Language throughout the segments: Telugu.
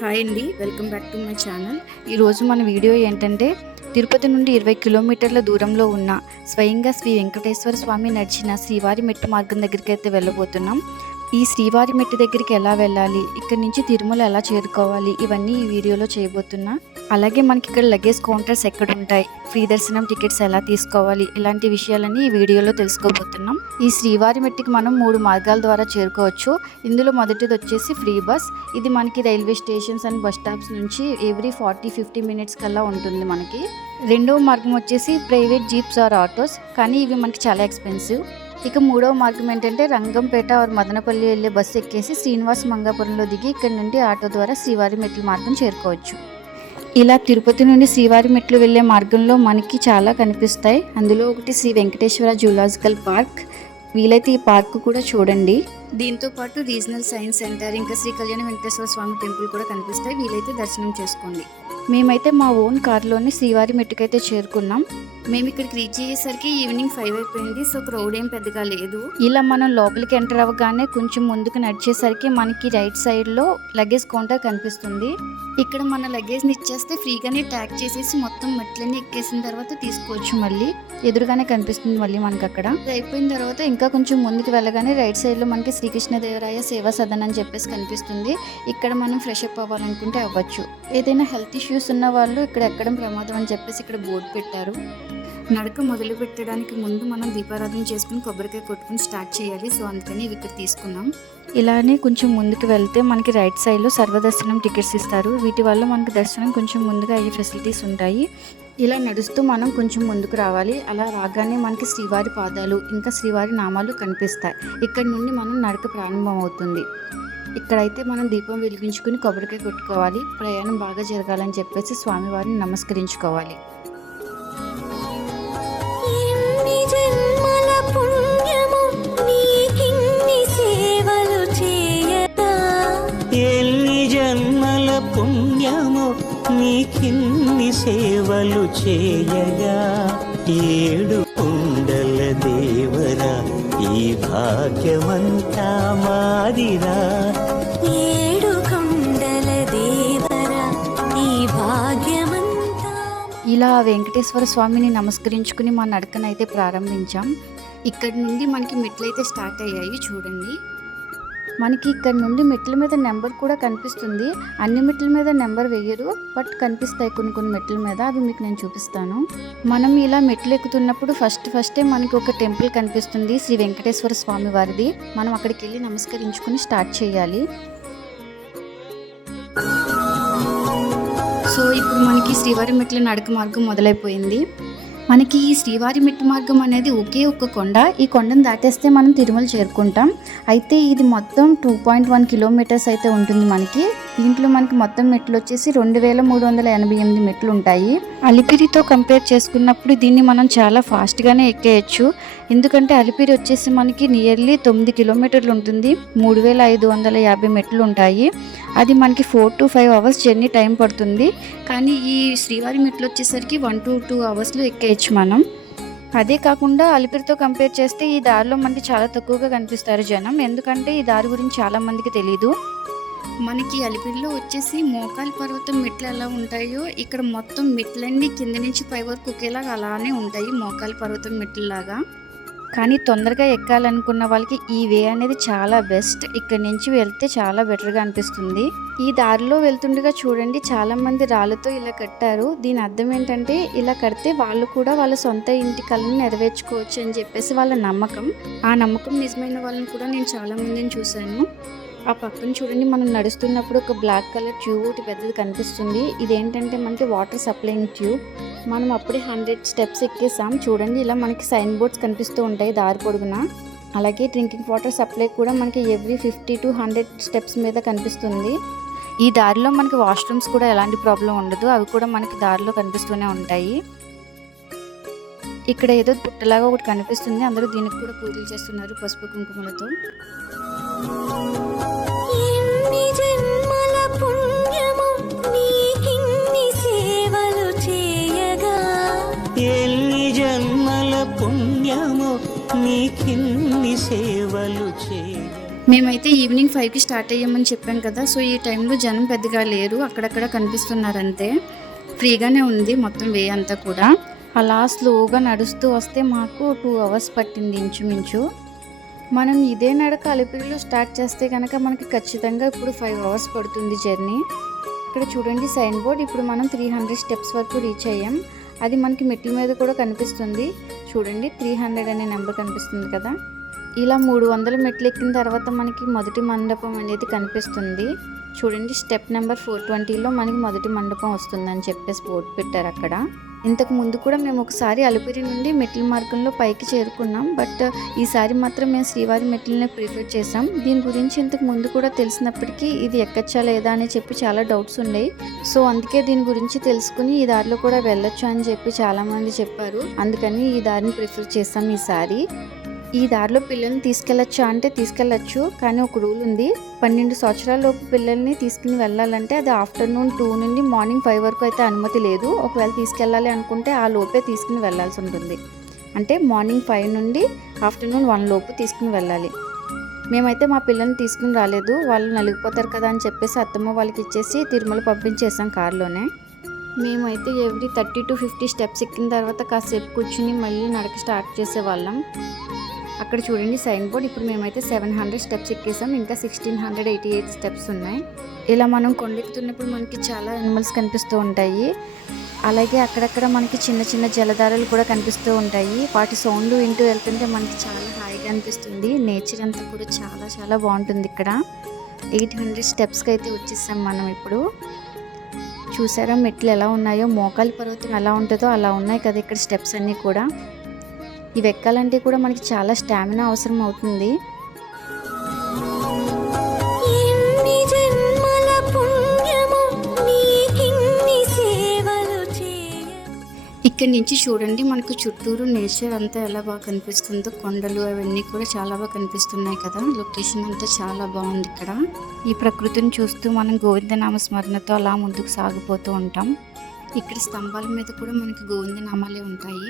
హాయ్ అండి, welcome back to my channel. ఈరోజు మన వీడియో ఏంటంటే తిరుపతి నుండి 20 కిలోమీటర్ల దూరంలో ఉన్న స్వయంగా శ్రీ వెంకటేశ్వర స్వామి నడిచిన శ్రీవారి మెట్టు మార్గం దగ్గరికి అయితే వెళ్ళబోతున్నాం. ఈ శ్రీవారి మెట్టు దగ్గరికి ఎలా వెళ్ళాలి, ఇక్కడ నుంచి తిరుమల ఎలా చేరుకోవాలి, ఇవన్నీ ఈ వీడియోలో చేయబోతున్నా. అలాగే మనకి ఇక్కడ లగేజ్ కౌంటర్స్ ఎక్కడ ఉంటాయి, ఫ్రీ దర్శనం టికెట్స్ ఎలా తీసుకోవాలి, ఇలాంటి విషయాలన్నీ ఈ వీడియోలో తెలుసుకోబోతున్నాం. ఈ శ్రీవారి మెట్టికి మనం 3 మార్గాల ద్వారా చేరుకోవచ్చు. ఇందులో మొదటిది వచ్చేసి ఫ్రీ బస్. ఇది మనకి railway stations and bus stops నుంచి ఎవ్రీ 40-50 మినిట్స్ కల్లా ఉంటుంది మనకి. రెండవ మార్గం వచ్చేసి ప్రైవేట్ జీప్స్ ఆర్ ఆటోస్, కానీ ఇవి మనకి చాలా ఎక్స్పెన్సివ్. ఇక మూడవ మార్గం ఏంటంటే రంగంపేట ఆర్ మదనపల్లి వెళ్ళే బస్సు ఎక్కేసి శ్రీనివాస మంగాపురంలో దిగి ఇక్కడ నుండి ఆటో ద్వారా శ్రీవారి మెట్ల మార్గం చేరుకోవచ్చు. ఇలా తిరుపతి నుండి శ్రీవారి మెట్లు వెళ్ళే మార్గంలో మనకి చాలా కనిపిస్తాయి. అందులో ఒకటి శ్రీ వెంకటేశ్వర జూలాజికల్ పార్క్. వీలైతే ఈ పార్క్ కూడా చూడండి. దీంతో పాటు రీజనల్ సైన్స్ సెంటర్, ఇంకా శ్రీ కళ్యాణ వెంకటేశ్వర స్వామి టెంపుల్ కూడా కనిపిస్తాయి. వీలైతే దర్శనం చేసుకోండి. మేమైతే మా ఓన్ కార్లోని శ్రీవారి మెట్టుకైతే చేరుకున్నాం. మేము ఇక్కడికి రీచ్ అయ్యేసరికి ఈవినింగ్ 5 అయిపోయింది. సో క్రౌడ్ ఏం పెద్దగా లేదు. ఇలా మనం లోపలికి ఎంటర్ అవ్వగానే కొంచెం ముందుకు నడిచేసరికి మనకి రైట్ సైడ్లో లగేజ్ కౌంటర్ కనిపిస్తుంది. ఇక్కడ మన లగేజ్ని ఇచ్చేస్తే ఫ్రీగానే ట్యాగ్ చేసేసి మొత్తం మెట్లన్నీ ఎక్కేసిన తర్వాత తీసుకోవచ్చు. మళ్ళీ ఎదురుగానే కనిపిస్తుంది మళ్ళీ మనకి అక్కడ. అయిపోయిన తర్వాత ఇంకా కొంచెం ముందుకు వెళ్ళగానే రైట్ సైడ్లో మనకి శ్రీకృష్ణదేవరాయ సేవా సదన్ అని చెప్పేసి కనిపిస్తుంది. ఇక్కడ మనం ఫ్రెష్ అప్ అవ్వాలనుకుంటే అవ్వచ్చు. ఏదైనా హెల్త్ ఇష్యూస్ ఉన్న వాళ్ళు ఇక్కడ ఎక్కడం ప్రమాదం అని చెప్పేసి ఇక్కడ బోర్డు పెట్టారు. నడక మొదలు పెట్టడానికి ముందు మనం దీపారాధన చేసుకుని కొబ్బరికాయ కొట్టుకుని స్టార్ట్ చేయాలి. సో అందుకని ఇవి ఇక్కడ తీసుకున్నాం. ఇలానే కొంచెం ముందుకు వెళ్తే మనకి రైట్ సైడ్లో సర్వదర్శనం టికెట్స్ ఇస్తారు. వీటి వల్ల మనకి దర్శనం కొంచెం ముందుగా అయ్యే ఫెసిలిటీస్ ఉంటాయి. ఇలా నడుస్తూ మనం కొంచెం ముందుకు రావాలి. అలా రాగానే మనకి శ్రీవారి పాదాలు ఇంకా శ్రీవారి నామాలు కనిపిస్తాయి. ఇక్కడ నుండి మనం నడక ప్రారంభం అవుతుంది. ఇక్కడైతే మనం దీపం వెలిగించుకుని కొబ్బరికాయ కొట్టుకోవాలి. ప్రయాణం బాగా జరగాలని చెప్పేసి స్వామివారిని నమస్కరించుకోవాలి. పుణ్యము నీకిన్ని సేవలు చేయగా ఏడు కుండల దేవరా ఈ భాగ్యమంతా మాదిరా. ఏడు కుండల దేవరా ఈ భాగ్యమంతా. ఇలా వెంకటేశ్వర స్వామిని నమస్కరించుకుని మా నడకనైతే ప్రారంభించాం. ఇక్కడ నుండి మనకి మెట్లయితే స్టార్ట్ అయ్యాయి. చూడండి, మనకి ఇక్కడ నుండి మెట్ల మీద నెంబర్ కూడా కనిపిస్తుంది. అన్ని మెట్ల మీద నెంబర్ వేయరు, బట్ కనిపిస్తాయి కొన్ని మెట్ల మీద. అవి మీకు నేను చూపిస్తాను. మనం ఇలా మెట్లు ఎక్కుతున్నప్పుడు ఫస్టే మనకి ఒక టెంపుల్ కనిపిస్తుంది, శ్రీ వెంకటేశ్వర స్వామి వారిది. మనం అక్కడికి వెళ్ళి నమస్కరించుకుని స్టార్ట్ చేయాలి. సో ఇప్పుడు మనకి శ్రీవారి మెట్ల నడక మార్గం మొదలైపోయింది. మనకి ఈ శ్రీవారి మెట్టు మార్గం అనేది ఒకే ఒక్క కొండ. ఈ కొండను దాటేస్తే మనం తిరుమల చేరుకుంటాం. అయితే ఇది మొత్తం 2.1 కిలోమీటర్స్ అయితే ఉంటుంది మనకి. దీంట్లో మనకి మొత్తం మెట్లు వచ్చేసి 2388 మెట్లు ఉంటాయి. అలిపిరితో కంపేర్ చేసుకున్నప్పుడు దీన్ని మనం చాలా ఫాస్ట్గానే ఎక్కేయచ్చు. ఎందుకంటే అలిపిరి వచ్చేసి మనకి నియర్లీ 9 కిలోమీటర్లు ఉంటుంది. 3550 మెట్లు ఉంటాయి. అది మనకి 4 to 5 అవర్స్ జర్నీ టైం పడుతుంది. కానీ ఈ శ్రీవారి మెట్లు వచ్చేసరికి 1 to 2 అవర్స్లో ఎక్కేయచ్చు మనం. అదే కాకుండా అలిపిరితో కంపేర్ చేస్తే ఈ దారిలో మనకి చాలా తక్కువగా కనిపిస్తారు జనం. ఎందుకంటే ఈ దారి గురించి చాలా మందికి తెలీదు. మనకి అలిపిరిలో వచ్చేసి మోకాలి పర్వతం మెట్లు ఎలా ఉంటాయో ఇక్కడ మొత్తం మెట్లన్నీ కింద నుంచి పై వరకు ఒకేలాగా అలానే ఉంటాయి, మోకాలి పర్వతం మెట్లలాగా. కానీ తొందరగా ఎక్కాలనుకున్న వాళ్ళకి ఈ వే అనేది చాలా బెస్ట్. ఇక్కడ నుంచి వెళ్తే చాలా బెటర్గా అనిపిస్తుంది. ఈ దారిలో వెళ్తుండగా చూడండి, చాలా మంది రాళ్ళతో ఇలా కట్టారు. దీని అర్థం ఏంటంటే ఇలా కడితే వాళ్ళు కూడా వాళ్ళ సొంత ఇంటి కళని నెరవేర్చుకోవచ్చు అని చెప్పేసి వాళ్ళ నమ్మకం. ఆ నమ్మకం నిజమైన వాళ్ళని కూడా నేను చాలా మందిని చూశాను. ఆ పక్కన చూడండి, మనం నడుస్తున్నప్పుడు ఒక బ్లాక్ కలర్ ట్యూబ్ ఒకటి పెద్దది కనిపిస్తుంది. ఇదేంటంటే మనకి వాటర్ సప్లైయింగ్ ట్యూబ్. మనం అప్పుడే 100 స్టెప్స్ ఎక్కేసాం. చూడండి, ఇలా మనకి సైన్ బోర్డ్స్ కనిపిస్తూ ఉంటాయి దారి పొడుగున. అలాగే డ్రింకింగ్ వాటర్ సప్లై కూడా మనకి ఎవ్రీ 50 to 100 స్టెప్స్ మీద కనిపిస్తుంది. ఈ దారిలో మనకి వాష్రూమ్స్ కూడా ఎలాంటి ప్రాబ్లం ఉండదు, అవి కూడా మనకి దారిలో కనిపిస్తూనే ఉంటాయి. ఇక్కడ ఏదో పుట్టలాగా ఒకటి కనిపిస్తుంది. అందరూ దీనికి కూడా పూజలు చేస్తున్నారు పసుపు కుంకుమలతో. జన్మల పుణ్యము నీకిన్ని సేవలు చేయ. మేమైతే ఈవినింగ్ 5కి స్టార్ట్ అయ్యామని చెప్పాను కదా, సో ఈ టైంలో జనం పెద్దగా లేరు, అక్కడక్కడ కనిపిస్తున్నారు అంతే. ఫ్రీగానే ఉంది మొత్తం వే అంతా కూడా. అలా స్లోగా నడుస్తూ వస్తే మాకు 2 అవర్స్ పట్టింది ఇంచుమించు. మనం ఇదే నడక అలిపిరిలో స్టార్ట్ చేస్తే కనుక మనకి ఖచ్చితంగా ఇప్పుడు 5 అవర్స్ పడుతుంది జర్నీ. ఇక్కడ చూడండి సైన్ బోర్డ్, ఇప్పుడు మనం 300 స్టెప్స్ వరకు రీచ్ అయ్యాం. అది మనకి మెట్ల మీద కూడా కనిపిస్తుంది. చూడండి 300 అనే నెంబర్ కనిపిస్తుంది కదా. ఇలా 300 మెట్లు ఎక్కిన తర్వాత మనకి మొదటి మండపం అనేది కనిపిస్తుంది. చూడండి స్టెప్ నెంబర్ 420లో మనకి మొదటి మండపం వస్తుందని చెప్పేసి బోర్డు పెట్టారు అక్కడ. ఇంతకు ముందు కూడా మేము ఒకసారి అలిపిరి నుండి మెట్ల మార్గంలో పైకి చేరుకున్నాం. బట్ ఈసారి మాత్రం మేము శ్రీవారి మెట్లనే ప్రిఫర్ చేసాం. దీని గురించి ఇంతకు ముందు కూడా తెలిసినప్పటికీ ఇది ఎక్కచ్చా లేదా అని చెప్పి చాలా డౌట్స్ ఉండేవి. సో అందుకే దీని గురించి తెలుసుకుని ఈ దారిలో కూడా వెళ్ళొచ్చు అని చెప్పి చాలామంది చెప్పారు. అందుకని ఈ దారిని ప్రిఫర్ చేసాం ఈసారి. ఈ దారిలో పిల్లల్ని తీసుకెళ్ళొచ్చా అంటే తీసుకెళ్ళచ్చు, కానీ ఒక రూల్ ఉంది. 12 సంవత్సరాల లోపు పిల్లల్ని తీసుకుని వెళ్ళాలంటే అది ఆఫ్టర్నూన్ 2 నుండి మార్నింగ్ 5 వరకు అయితే అనుమతి లేదు. ఒకవేళ తీసుకెళ్ళాలి అనుకుంటే ఆ లోపే తీసుకుని వెళ్ళాల్సి ఉంటుంది. అంటే మార్నింగ్ 5 నుండి ఆఫ్టర్నూన్ 1 లోపు తీసుకుని వెళ్ళాలి. మేమైతే మా పిల్లల్ని తీసుకుని రాలేదు, వాళ్ళు నలిగిపోతారు కదా అని చెప్పేసి అత్తమ్మ వాళ్ళకి ఇచ్చేసి తిరుమల పంపించేసాం కారులోనే. మేమైతే ఎవ్రీ 30 to 50 స్టెప్స్ ఎక్కిన తర్వాత కాసేపు కూర్చుని మళ్ళీ నడక స్టార్ట్ చేసేవాళ్ళం. అక్కడ చూడండి సైన్ బోర్డ్, ఇప్పుడు మేమైతే 700 స్టెప్స్ ఎక్కేసాం, ఇంకా 1688 స్టెప్స్ ఉన్నాయి. ఇలా మనం కొండెక్కుతున్నప్పుడు మనకి చాలా యానిమల్స్ కనిపిస్తూ ఉంటాయి. అలాగే అక్కడక్కడ మనకి చిన్న చిన్న జలధారలు కూడా కనిపిస్తూ ఉంటాయి. వాటి సౌండ్ వింటూ వెళ్తుంటే మనకి చాలా హాయిగా అనిపిస్తుంది. నేచర్ అంతా కూడా చాలా చాలా బాగుంటుంది ఇక్కడ. 800 స్టెప్స్కి అయితే వచ్చేసాం మనం ఇప్పుడు. చూసారా మెట్లు ఎలా ఉన్నాయో, మోకాలి పర్వతం ఎలా ఉంటుందో అలా ఉన్నాయి కదా ఇక్కడ స్టెప్స్ అన్నీ కూడా. ఇవి ఎక్కాలంటే కూడా మనకి చాలా స్టామినా అవసరం అవుతుంది. ఇక్కడ నుంచి చూడండి మనకు చుట్టూరు నేచర్ అంతా ఎలా బాగా కనిపిస్తుందో, కొండలు అవన్నీ కూడా చాలా బాగా కనిపిస్తున్నాయి కదా. లొకేషన్ అంతా చాలా బాగుంది ఇక్కడ. ఈ ప్రకృతిని చూస్తూ మనం గోవిందనామ స్మరణతో అలా ముందుకు సాగిపోతూ ఉంటాం. ఇక్కడ స్తంభాల మీద కూడా మనకి గోవిందనామాలే ఉంటాయి.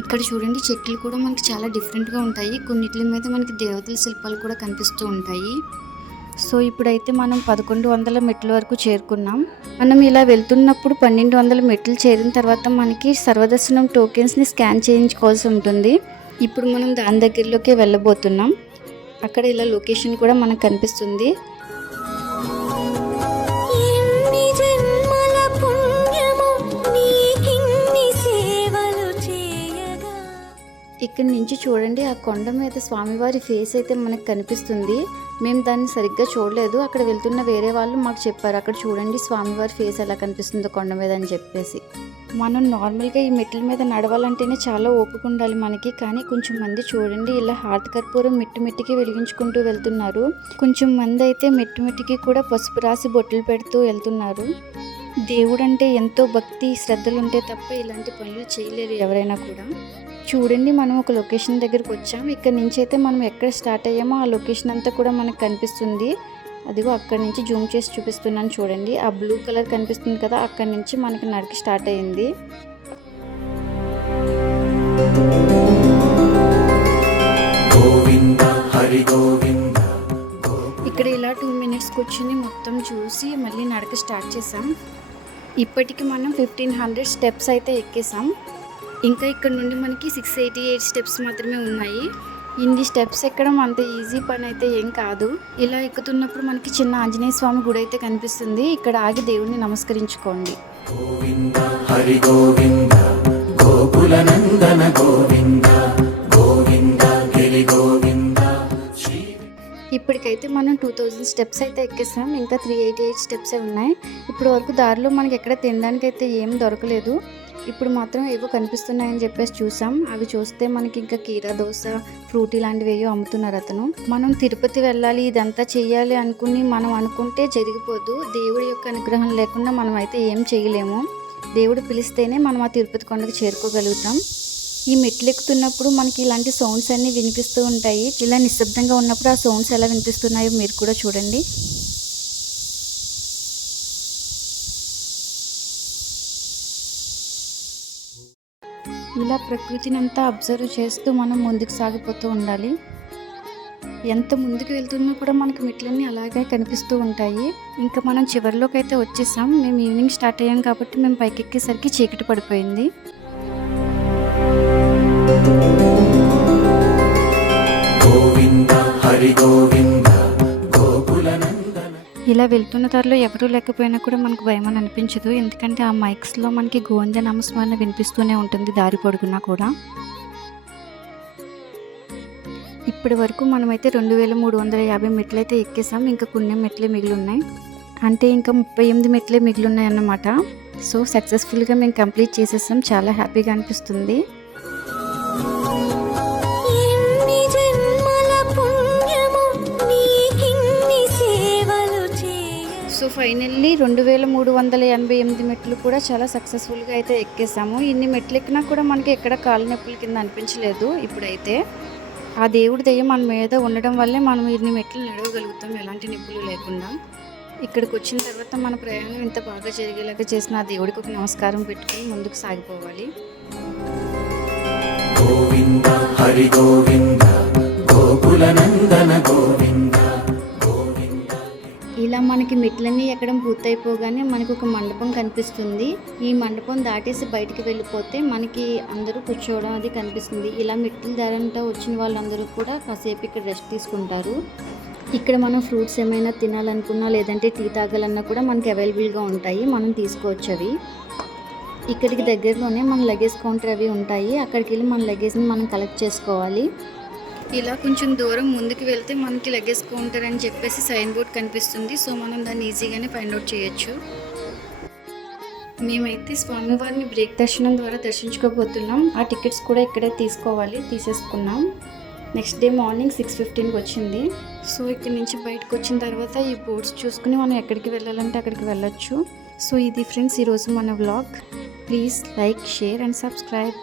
ఇక్కడ చూడండి చెట్లు కూడా మనకి చాలా డిఫరెంట్గా ఉంటాయి. కొన్నిటి మీద మనకి దేవతల శిల్పాలు కూడా కనిపిస్తూ ఉంటాయి. సో ఇప్పుడైతే మనం 1100 మెట్ల వరకు చేరుకున్నాం. మనం ఇలా వెళ్తున్నప్పుడు 1200 మెట్లు చేరిన తర్వాత మనకి సర్వదర్శనం టోకెన్స్ని స్కాన్ చేయించుకోవాల్సి ఉంటుంది. ఇప్పుడు మనం దాని దగ్గరలోకి వెళ్ళబోతున్నాం. అక్కడ ఇలా లొకేషన్ కూడా మనకు కనిపిస్తుంది. ఇక్కడ నుంచి చూడండి ఆ కొండ మీద స్వామివారి ఫేస్ అయితే మనకు కనిపిస్తుంది. మేము దాన్ని సరిగ్గా చూడలేదు, అక్కడ వెళ్తున్న వేరే వాళ్ళు మాకు చెప్పారు అక్కడ చూడండి స్వామివారి ఫేస్ ఎలా కనిపిస్తుందో కొండ మీద అని చెప్పేసి. మనం నార్మల్గా ఈ మెట్ల మీద నడవాలంటేనే చాలా ఓపిక ఉండాలి మనకి. కానీ కొంచెం మంది చూడండి ఇలా హారతి కర్పూరం మెట్టుకి వెలిగించుకుంటూ వెళ్తున్నారు. కొంచెం మంది అయితే మెట్టుకి కూడా పసుపు రాసి బొట్టులు పెడుతూ వెళ్తున్నారు. దేవుడంటే ఎంతో భక్తి శ్రద్ధలు ఉంటే తప్ప ఇలాంటి పనులు చేయలేరు ఎవరైనా కూడా. చూడండి మనం ఒక లొకేషన్ దగ్గరకు వచ్చాం. ఇక్కడ నుంచి అయితే మనం ఎక్కడ స్టార్ట్ అయ్యామో ఆ లొకేషన్ అంతా కూడా మనకు కనిపిస్తుంది. అదిగో అక్కడ నుంచి జూమ్ చేసి చూపిస్తున్నాను చూడండి. ఆ బ్లూ కలర్ కనిపిస్తుంది కదా, అక్కడ నుంచి మనకి నడక స్టార్ట్ అయ్యింది. ఇక్కడ ఇలా 2 minutes కూర్చుని మొత్తం చూసి మళ్ళీ నడక స్టార్ట్ చేసాం. ఇప్పటికి మనం 1500 స్టెప్స్ అయితే ఎక్కేసాం. ఇంకా ఇక్కడ నుండి మనకి 688 స్టెప్స్ మాత్రమే ఉన్నాయి. ఇన్ని స్టెప్స్ ఎక్కడం అంత ఈజీ పని అయితే ఏం కాదు. ఇలా ఎక్కుతున్నప్పుడు మనకి చిన్న ఆంజనేయ స్వామి గుడి అయితే కనిపిస్తుంది. ఇక్కడ ఆగి దేవుడిని నమస్కరించుకోండి. గోవింద హరి గోవింద గోకుల నందన గోవింద గోవింద గిరి గోవింద. ఇప్పటికైతే మనం 2000 స్టెప్స్ అయితే ఎక్కేసాం. ఇంకా 388 స్టెప్సే ఉన్నాయి. ఇప్పుడు వరకు దారిలో మనకి ఎక్కడ తినడానికి అయితే ఏం దొరకలేదు. ఇప్పుడు మాత్రం ఏవో కనిపిస్తున్నాయని చెప్పేసి చూసాం. అవి చూస్తే మనకి ఇంకా కీరా దోశ, ఫ్రూటీ లాంటివి ఏవో అమ్ముతున్నారు అతను. మనం తిరుపతి వెళ్ళాలి ఇదంతా చెయ్యాలి అనుకుని మనం అనుకుంటే జరిగిపోదు. దేవుడి యొక్క అనుగ్రహం లేకుండా మనం అయితే ఏం చేయలేము. దేవుడు పిలిస్తేనే మనం ఆ తిరుపతి కొండకు చేరుకోగలుగుతాం. ఈ మెట్లు ఎక్కుతున్నప్పుడు మనకి ఇలాంటి సౌండ్స్ అన్నీ వినిపిస్తూ ఉంటాయి. ఇలా నిశ్శబ్దంగా ఉన్నప్పుడు ఆ సౌండ్స్ ఎలా వినిపిస్తున్నాయో మీరు కూడా చూడండి. ఇలా ప్రకృతిని అంతా అబ్జర్వ్ చేస్తూ మనం ముందుకు సాగిపోతూ ఉండాలి. ఎంత ముందుకు వెళ్తున్నా కూడా మనకి మెట్లన్నీ అలాగే కనిపిస్తూ ఉంటాయి. ఇంకా మనం చివరిలోకి అయితే వచ్చేసాం. మేము ఈవినింగ్ స్టార్ట్ అయ్యాం కాబట్టి మేము పైకి ఎక్కేసరికి చీకటి పడిపోయింది. ఇలా వెళ్తున్న దారిలో ఎవరూ లేకపోయినా కూడా మనకు భయం అని అనిపించదు. ఎందుకంటే ఆ మైక్స్లో మనకి గోవింద నామస్మరణ వినిపిస్తూనే ఉంటుంది దారి పొడుగునా కూడా. ఇప్పటి వరకు మనమైతే 2350 మెట్లు అయితే ఎక్కేసాం. ఇంకా కొన్ని మెట్లే మిగిలి ఉన్నాయి, అంటే ఇంకా 38 మెట్లే మిగిలి ఉన్నాయి అన్నమాట. సో సక్సెస్ఫుల్గా మేము కంప్లీట్ చేసేసాం. చాలా హ్యాపీగా అనిపిస్తుంది. సో ఫైనల్లీ 2388 మెట్లు కూడా చాలా సక్సెస్ఫుల్గా అయితే ఎక్కేసాము. ఇన్ని మెట్లు ఎక్కినా కూడా మనకి ఎక్కడ కాలు నొప్పుల కింద అనిపించలేదు. ఇప్పుడైతే ఆ దేవుడి దయ మన మీద ఉండడం వల్లే మనం ఇన్ని మెట్లు నడవగలుగుతాం ఎలాంటి నొప్పులు లేకుండా. ఇక్కడికి వచ్చిన తర్వాత మన ప్రయాణం ఇంత బాగా జరిగేలాగా చేసిన ఆ దేవుడికి ఒక నమస్కారం పెట్టుకుని ముందుకు సాగిపోవాలి. గోవింద హరి గోవింద గోకుల నందన గోవింద. ఇలా మనకి మెట్లన్నీ ఎక్కడం పూర్తయిపోగానే మనకు ఒక మండపం కనిపిస్తుంది. ఈ మండపం దాటేసి బయటికి వెళ్ళిపోతే మనకి అందరూ కూర్చోవడం అది కనిపిస్తుంది. ఇలా మెట్ల దారంట వచ్చిన వాళ్ళందరూ కూడా కాసేపు ఇక్కడ రెస్ట్ తీసుకుంటారు. ఇక్కడ మనం ఫ్రూట్స్ ఏమైనా తినాలనుకున్నా లేదంటే టీ తాగాలన్నా కూడా మనకి అవైలబుల్గా ఉంటాయి, మనం తీసుకోవచ్చు అవి. ఇక్కడికి దగ్గరలోనే మన లగేజ్ కౌంటర్ అవి ఉంటాయి. అక్కడికి వెళ్ళి మన లగేజ్ని మనం కలెక్ట్ చేసుకోవాలి. ఇలా కొంచెం దూరం ముందుకు వెళ్తే మనకి లగేజ్ కౌంటర్ అని చెప్పేసి సైన్ బోర్డ్ కనిపిస్తుంది. సో మనం దాన్ని ఈజీగానే ఫైండ్ అవుట్ చేయొచ్చు. మేమైతే స్వామివారిని బ్రేక్ దర్శనం ద్వారా దర్శించుకోబోతున్నాం. ఆ టికెట్స్ కూడా ఇక్కడే తీసేసుకున్నాం. నెక్స్ట్ డే మార్నింగ్ 6:15కి వచ్చింది. సో ఇక్కడి నుంచి బయటకు వచ్చిన తర్వాత ఈ బోర్డ్స్ చూసుకుని మనం ఎక్కడికి వెళ్ళాలంటే అక్కడికి వెళ్ళొచ్చు. సో ఇది ఫ్రెండ్స్ ఈరోజు మన vlog. Please like, share and subscribe.